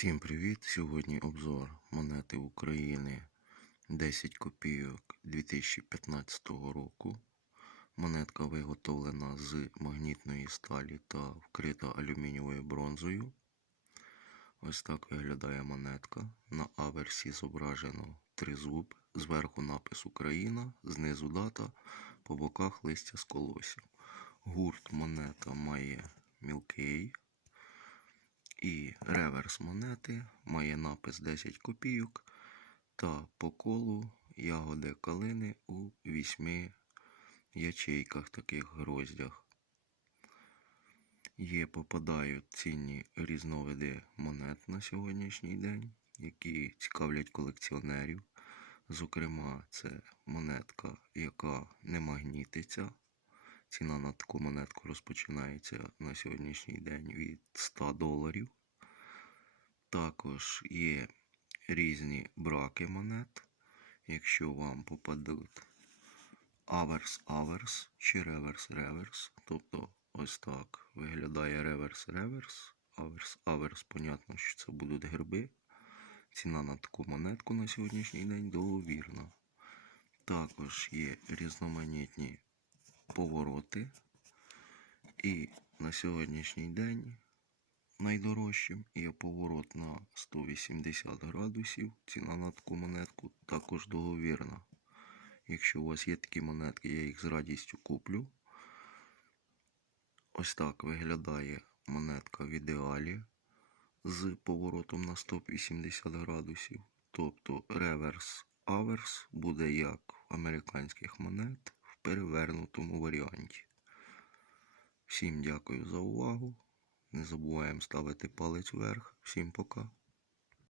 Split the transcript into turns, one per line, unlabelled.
Всім привіт! Сьогодні обзор монети України 10 копійок 2015 року. Монетка виготовлена з магнітної сталі та вкрита алюмінієвою бронзою. Ось так виглядає монетка. На аверсі зображено тризуб, зверху напис Україна, знизу дата, по боках листя з колоссям. Гурт монета має мілкий. І реверс монети має напис 10 копійок та по колу ягоди калини у вісьми ячейках, таких гроздях. Є попадають цінні різновиди монет на сьогоднішній день, які цікавлять колекціонерів. Зокрема, це монетка, яка не магнітиться. Ціна на таку монетку розпочинається на сьогоднішній день від 100 доларів. Також є різні браки монет. Якщо вам попадуть аверс-аверс чи реверс-реверс, тобто ось так виглядає реверс-реверс, аверс-аверс, понятно, що це будуть герби. Ціна на таку монетку на сьогоднішній день договірна. Також є різноманітні повороти. І на сьогоднішній день найдорожчим є поворот на 180 градусів. Ціна на таку монетку також договірна. Якщо у вас є такі монетки, я їх з радістю куплю. Ось так виглядає монетка в ідеалі з поворотом на 180 градусів. Тобто реверс-аверс буде як в американських монет перевернутому варіанті. Всім дякую за увагу. Не забуваємо ставити палець вверх. Всім пока.